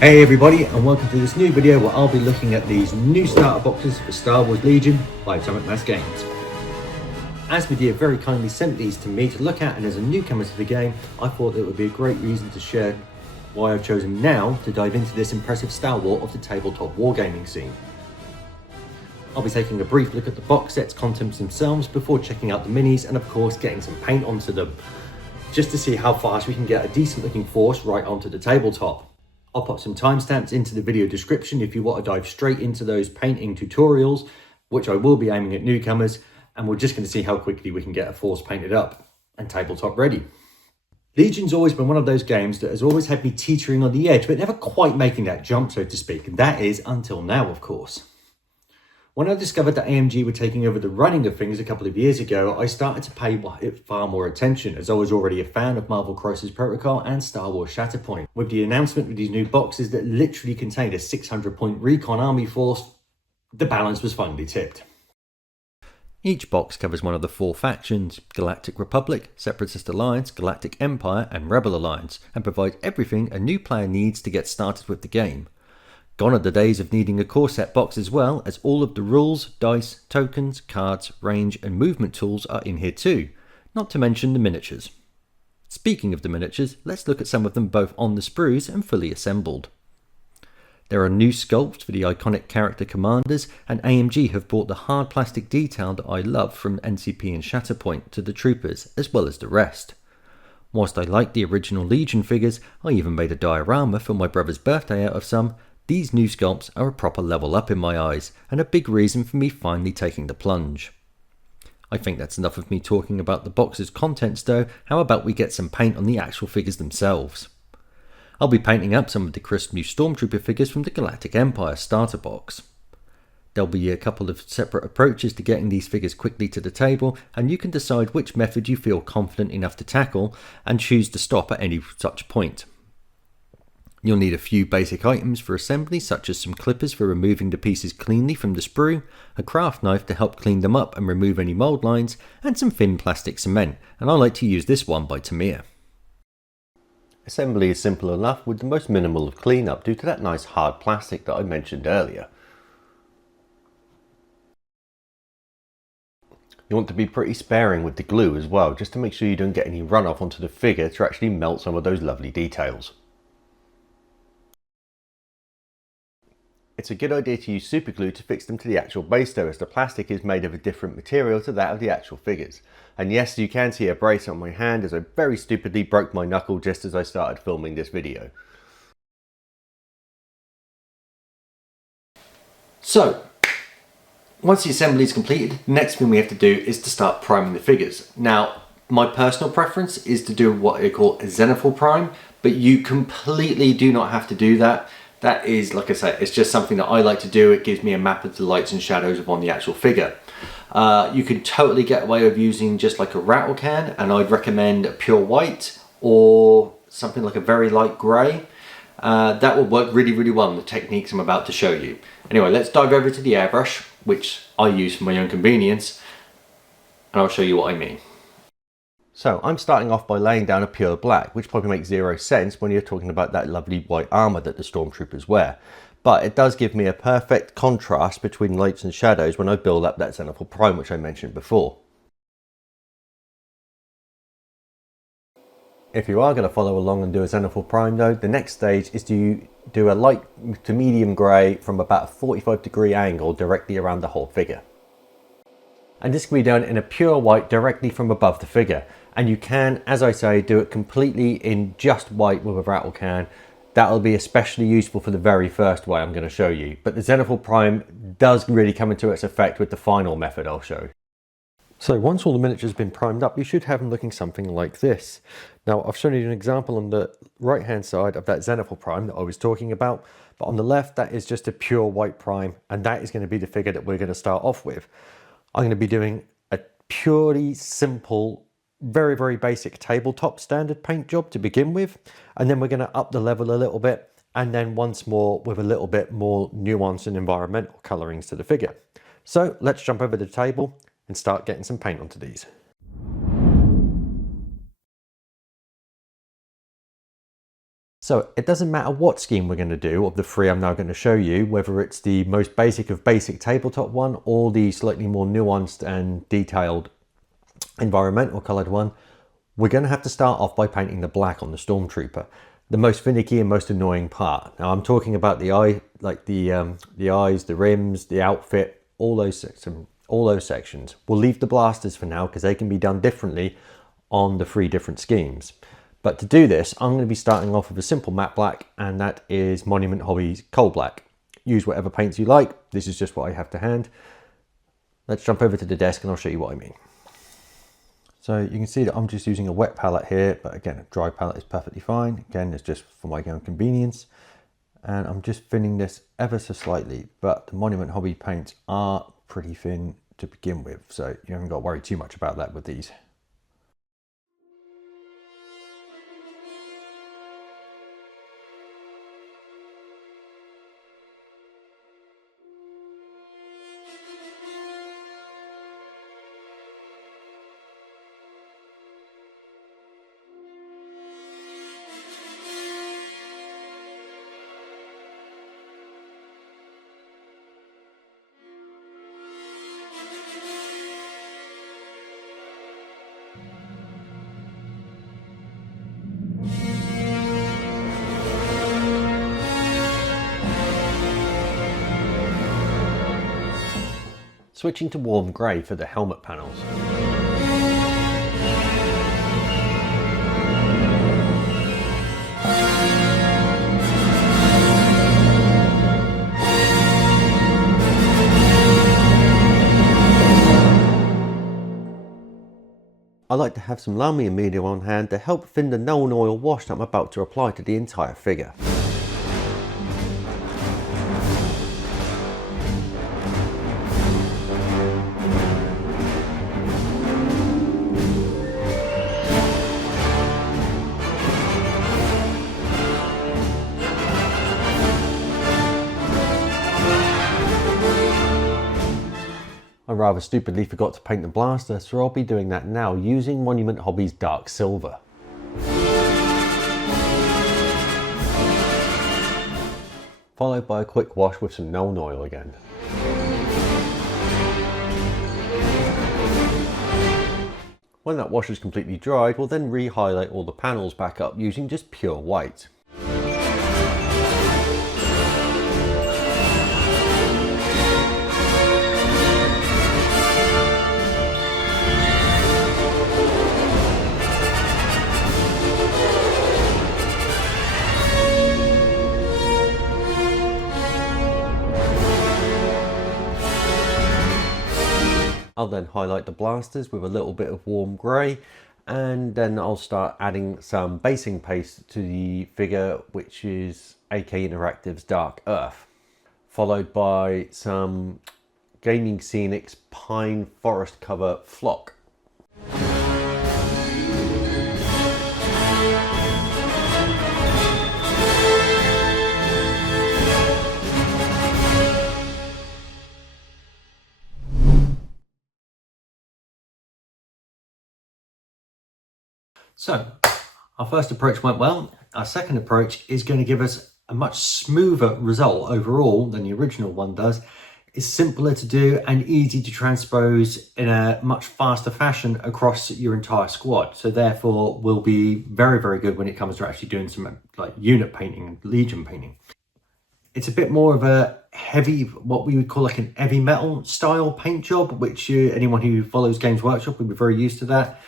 Hey everybody, and welcome to this new video where I'll be looking at these new starter boxes for Star Wars Legion by Atomic Mass Games. Asmodee very kindly sent these to me to look at, and as a newcomer to the game, I thought it would be a great reason to share why I've chosen now to dive into this impressive Star Wars of the tabletop wargaming scene. I'll be taking a brief look at the box set's contents themselves before checking out the minis and of course getting some paint onto them, just to see how fast we can get a decent looking force right onto the tabletop. I'll pop some timestamps into the video description if you want to dive straight into those painting tutorials, which I will be aiming at newcomers, and we're just going to see how quickly we can get a force painted up and tabletop ready. Legion's always been one of those games that has always had me teetering on the edge, but never quite making that jump, so to speak, and that is until now, of course. When I discovered that AMG were taking over the running of things a couple of years ago, I started to pay it far more attention, as I was already a fan of Marvel Crisis Protocol and Star Wars Shatterpoint. With the announcement of these new boxes that literally contained a 600-point recon army force, the balance was finally tipped. Each box covers one of the four factions: Galactic Republic, Separatist Alliance, Galactic Empire and Rebel Alliance, and provides everything a new player needs to get started with the game. Gone are the days of needing a core set box, as well as all of the rules, dice, tokens, cards, range and movement tools are in here too, not to mention the miniatures. Speaking of the miniatures, let's look at some of them both on the sprues and fully assembled. There are new sculpts for the iconic character commanders, and AMG have brought the hard plastic detail that I love from NCP and Shatterpoint to the troopers, as well as the rest. Whilst I like the original Legion figures, I even made a diorama for my brother's birthday out of some. These new sculpts are a proper level up in my eyes, and a big reason for me finally taking the plunge. I think that's enough of me talking about the box's contents though. How about we get some paint on the actual figures themselves? I'll be painting up some of the crisp new Stormtrooper figures from the Galactic Empire starter box. There'll be a couple of separate approaches to getting these figures quickly to the table, and you can decide which method you feel confident enough to tackle and choose to stop at any such point. You'll need a few basic items for assembly, such as some clippers for removing the pieces cleanly from the sprue, a craft knife to help clean them up and remove any mould lines, and some thin plastic cement, and I like to use this one by Tamir. Assembly is simple enough with the most minimal of cleanup due to that nice hard plastic that I mentioned earlier. You want to be pretty sparing with the glue as well, just to make sure you don't get any runoff onto the figure to actually melt some of those lovely details. It's a good idea to use super glue to fix them to the actual base though, as the plastic is made of a different material to that of the actual figures. And yes, you can see a brace on my hand, as I very stupidly broke my knuckle just as I started filming this video. So, once the assembly is completed, the next thing we have to do is to start priming the figures. Now, my personal preference is to do what I call a zenithal prime, but you completely do not have to do that. That is, like I say, it's just something that I like to do. It gives me a map of the lights and shadows upon the actual figure. You can totally get away with using just like a rattle can, and I'd recommend a pure white or something like a very light grey. That will work really, really well in the techniques I'm about to show you. Anyway, let's dive over to the airbrush, which I use for my own convenience, and I'll show you what I mean. So I'm starting off by laying down a pure black, which probably makes zero sense when you're talking about that lovely white armour that the Stormtroopers wear. But it does give me a perfect contrast between lights and shadows when I build up that zenithal prime, which I mentioned before. If you are going to follow along and do a zenithal prime though, the next stage is to do a light to medium grey from about a 45-degree angle directly around the whole figure. And this can be done in a pure white directly from above the figure. And you can, as I say, do it completely in just white with a rattle can. That'll be especially useful for the very first way I'm going to show you. But the zenithal prime does really come into its effect with the final method I'll show. So once all the miniatures have been primed up, you should have them looking something like this. Now I've shown you an example on the right hand side of that zenithal prime that I was talking about. But on the left, that is just a pure white prime. And that is going to be the figure that we're going to start off with. I'm going to be doing a purely simple, very, very basic tabletop standard paint job to begin with. And then we're going to up the level a little bit. And then once more with a little bit more nuance and environmental colorings to the figure. So let's jump over the table and start getting some paint onto these. So it doesn't matter what scheme we're going to do of the three I'm now going to show you, whether it's the most basic of basic tabletop one or the slightly more nuanced and detailed environmental coloured one, we're going to have to start off by painting the black on the Stormtrooper. The most finicky and most annoying part. Now I'm talking about the eye, like the eyes, the rims, the outfit, all those sections. We'll leave the blasters for now because they can be done differently on the three different schemes. But to do this, I'm going to be starting off with a simple matte black, and that is Monument Hobbies Coal Black. Use whatever paints you like. This is just what I have to hand. Let's jump over to the desk and I'll show you what I mean. So you can see that I'm just using a wet palette here, but again, a dry palette is perfectly fine. Again, it's just for my own convenience. And I'm just thinning this ever so slightly, but the Monument Hobby paints are pretty thin to begin with, so you haven't got to worry too much about that with these. Switching to warm grey for the helmet panels. I like to have some Lamy medium on hand to help thin the Nuln Oil wash that I'm about to apply to the entire figure. I rather stupidly forgot to paint the blaster, so I'll be doing that now using Monument Hobbies Dark Silver. Followed by a quick wash with some Nuln Oil again. When that wash is completely dried, we'll then re-highlight all the panels back up using just pure white. I'll then highlight the blasters with a little bit of warm grey, and then I'll start adding some basing paste to the figure, which is AK Interactive's Dark Earth, followed by some Gaming Scenics Pine Forest Cover Flock. So, our first approach went well. Our second approach is going to give us a much smoother result overall than the original one does. It's simpler to do and easy to transpose in a much faster fashion across your entire squad. So therefore will be very, very good when it comes to actually doing some like unit painting and legion painting. It's a bit more of a heavy, what we would call like an heavy metal style paint job, which anyone who follows Games Workshop will be very used to that.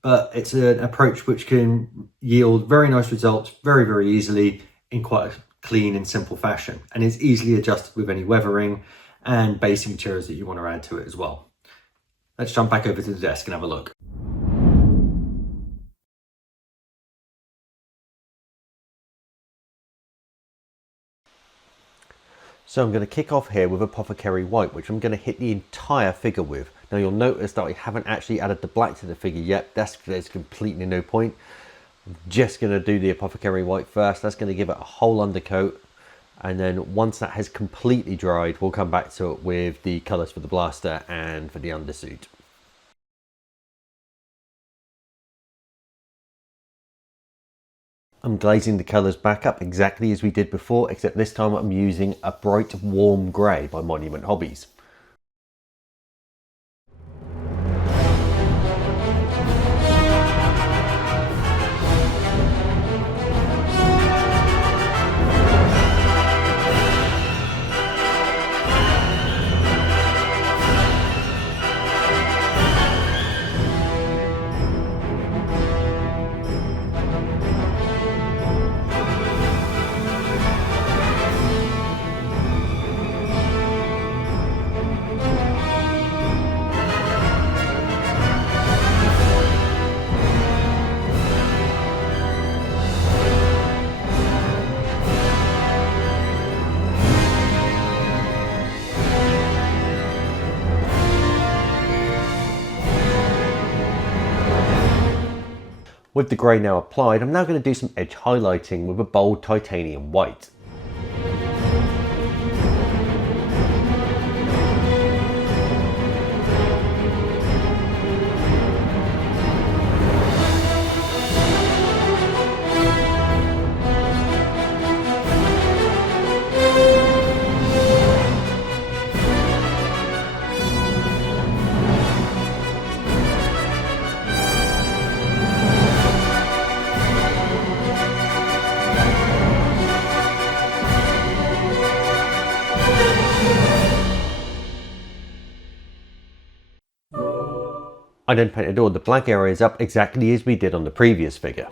But it's an approach which can yield very nice results very, very easily in quite a clean and simple fashion. And it's easily adjusted with any weathering and basing materials that you want to add to it as well. Let's jump back over to the desk and have a look. So I'm going to kick off here with Apothecary White, which I'm going to hit the entire figure with. Now you'll notice that I haven't actually added the black to the figure yet. There's completely no point. I'm just going to do the Apothecary White first. That's going to give it a whole undercoat. And then once that has completely dried, we'll come back to it with the colours for the blaster and for the undersuit. I'm glazing the colours back up exactly as we did before, except this time I'm using a bright warm grey by Monument Hobbies. With the grey now applied, I'm now going to do some edge highlighting with a bold titanium white. I then painted all the black areas up exactly as we did on the previous figure.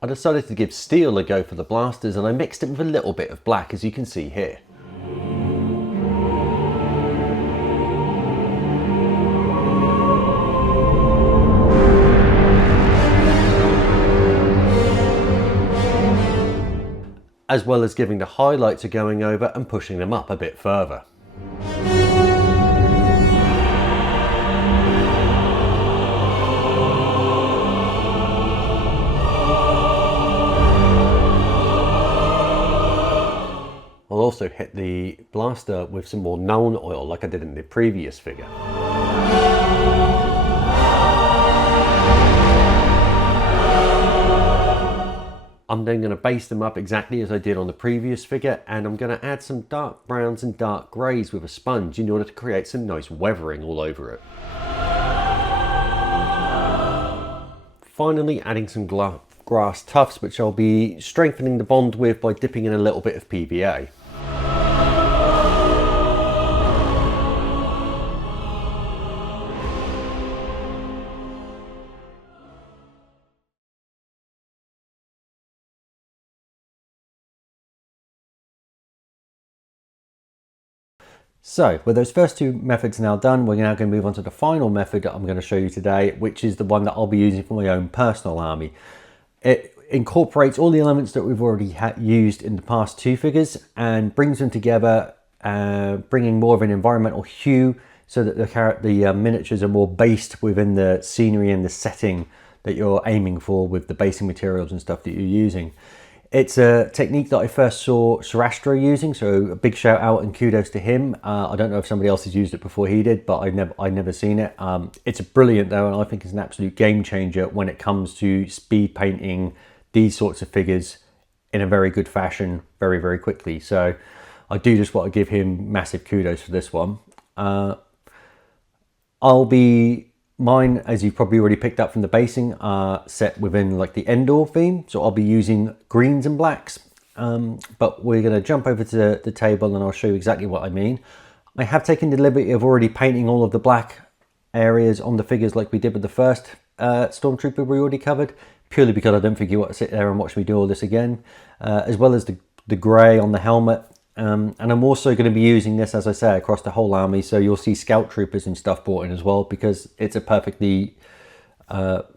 I decided to give steel a go for the blasters, and I mixed it with a little bit of black, as you can see here. As well as giving the highlights a going over and pushing them up a bit further. I'll also hit the blaster with some more Nuln Oil like I did in the previous figure. I'm then going to base them up exactly as I did on the previous figure, and I'm going to add some dark browns and dark greys with a sponge in order to create some nice weathering all over it. Finally adding some grass tufts, which I'll be strengthening the bond with by dipping in a little bit of PVA. So with those first two methods now done, we're now going to move on to the final method that I'm going to show you today, which is the one that I'll be using for my own personal army. It incorporates all the elements that we've already used in the past two figures and brings them together, bringing more of an environmental hue so that the miniatures are more based within the scenery and the setting that you're aiming for with the basing materials and stuff that you're using. It's a technique that I first saw Sarastro using, so a big shout out and kudos to him. I don't know if somebody else has used it before he did, but I've never seen it. It's brilliant though, and I think it's an absolute game changer when it comes to speed painting these sorts of figures in a very good fashion, very, very quickly. So I do just want to give him massive kudos for this one. Mine, as you've probably already picked up from the basing, are set within like the Endor theme. So I'll be using greens and blacks, but we're going to jump over to the table and I'll show you exactly what I mean. I have taken the liberty of already painting all of the black areas on the figures like we did with the first Stormtrooper we already covered, purely because I don't think you want to sit there and watch me do all this again, as well as the grey on the helmet. And I'm also going to be using this, as I say, across the whole army, so you'll see scout troopers and stuff brought in as well, because it's a perfectly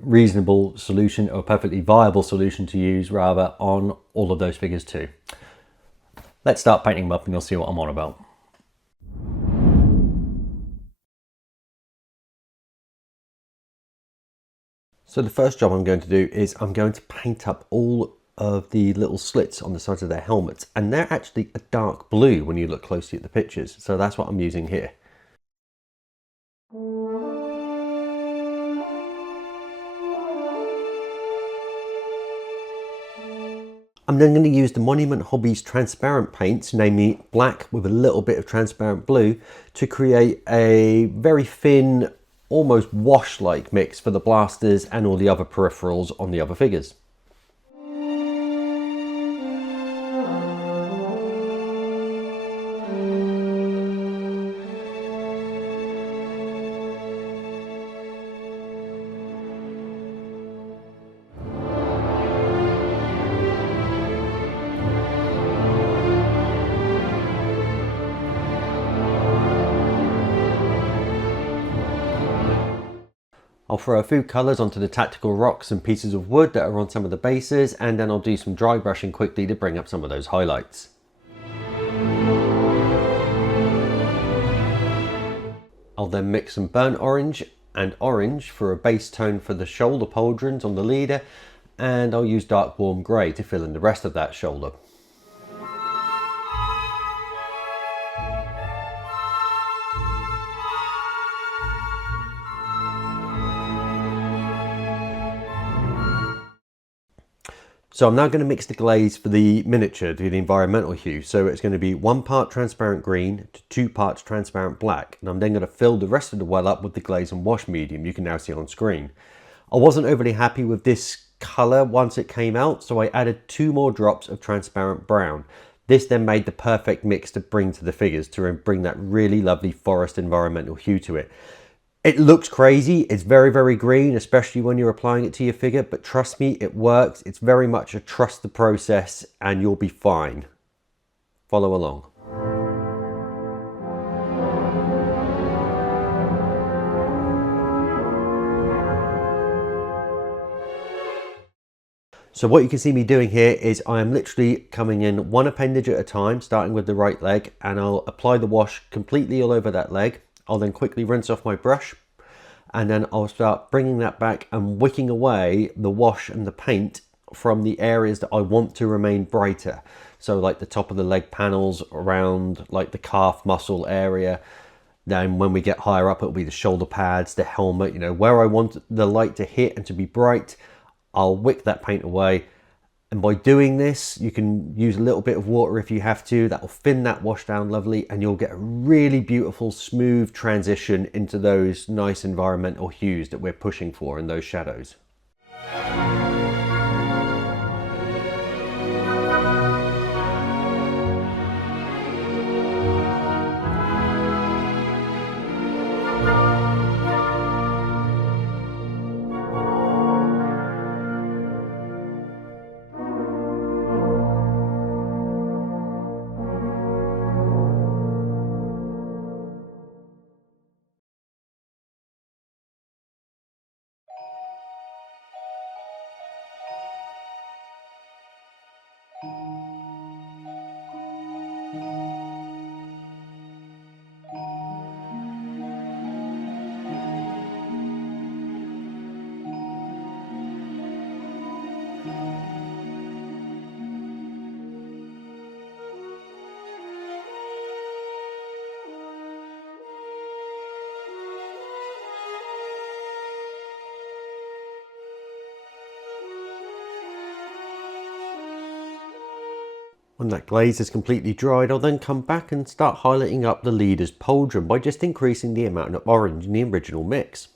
reasonable solution, or a perfectly viable solution to use rather, on all of those figures too. Let's start painting them up and you'll see what I'm on about. So the first job I'm going to do is I'm going to paint up all of the little slits on the sides of their helmets, and they're actually a dark blue when you look closely at the pictures, so that's what I'm using here. I'm then going to use the Monument Hobbies transparent paints, namely black with a little bit of transparent blue, to create a very thin, almost wash-like mix for the blasters and all the other peripherals on the other figures. I'll throw a few colours onto the tactical rocks and pieces of wood that are on some of the bases, and then I'll do some dry brushing quickly to bring up some of those highlights. I'll then mix some burnt orange and orange for a base tone for the shoulder pauldrons on the leader, and I'll use dark warm grey to fill in the rest of that shoulder. So I'm now going to mix the glaze for the miniature to the environmental hue. So it's going to be 1 part transparent green to 2 parts transparent black. And I'm then going to fill the rest of the well up with the glaze and wash medium you can now see on screen. I wasn't overly happy with this colour once it came out, so I added 2 more drops of transparent brown. This then made the perfect mix to bring to the figures to bring that really lovely forest environmental hue to it. It looks crazy, it's very, very green, especially when you're applying it to your figure, but trust me, it works. It's very much a trust the process and you'll be fine. Follow along. So what you can see me doing here is I am literally coming in 1 appendage at a time, starting with the right leg, and I'll apply the wash completely all over that leg. I'll then quickly rinse off my brush, and then I'll start bringing that back and wicking away the wash and the paint from the areas that I want to remain brighter. So like the top of the leg panels, around like the calf muscle area. Then when we get higher up, it'll be the shoulder pads, the helmet, you know, where I want the light to hit and to be bright, I'll wick that paint away. And by doing this, you can use a little bit of water if you have to. That will thin that wash down lovely, and you'll get a really beautiful, smooth transition into those nice environmental hues that we're pushing for in those shadows. When that glaze is completely dried, I'll then come back and start highlighting up the leader's pauldron by just increasing the amount of orange in the original mix.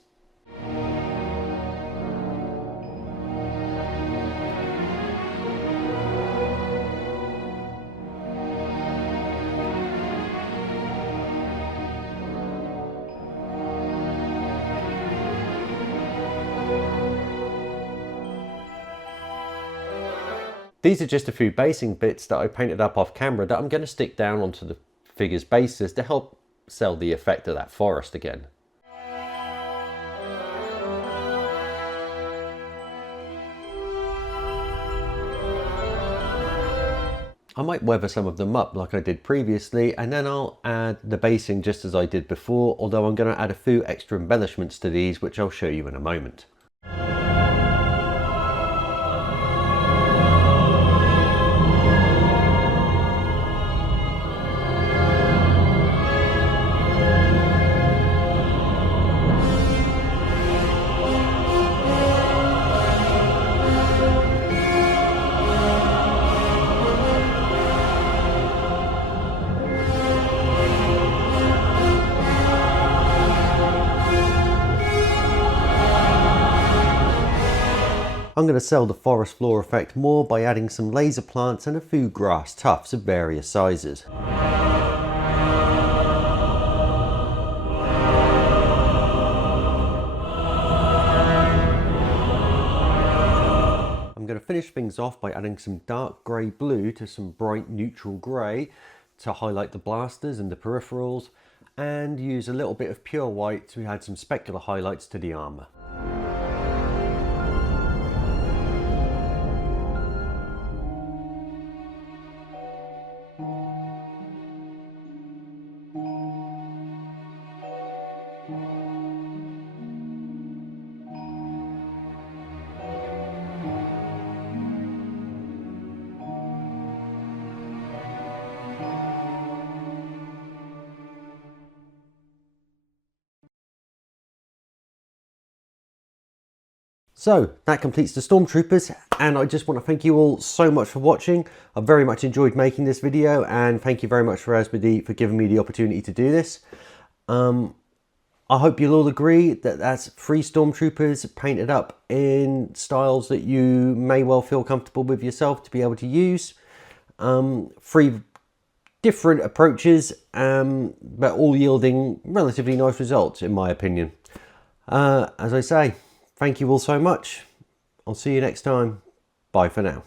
These are just a few basing bits that I painted up off camera that I'm going to stick down onto the figure's bases to help sell the effect of that forest again. I might weather some of them up like I did previously, and then I'll add the basing just as I did before, although I'm going to add a few extra embellishments to these, which I'll show you in a moment. I'm going to sell the forest floor effect more by adding some laser plants and a few grass tufts of various sizes. I'm going to finish things off by adding some dark grey blue to some bright neutral grey to highlight the blasters and the peripherals, and use a little bit of pure white to add some specular highlights to the armour. So that completes the Stormtroopers, and I just want to thank you all so much for watching. I've very much enjoyed making this video, and thank you very much for Asmodee for giving me the opportunity to do this. I hope you'll all agree that that's 3 Stormtroopers painted up in styles that you may well feel comfortable with yourself to be able to use. 3 different approaches, but all yielding relatively nice results in my opinion. As I say, thank you all so much. I'll see you next time. Bye for now.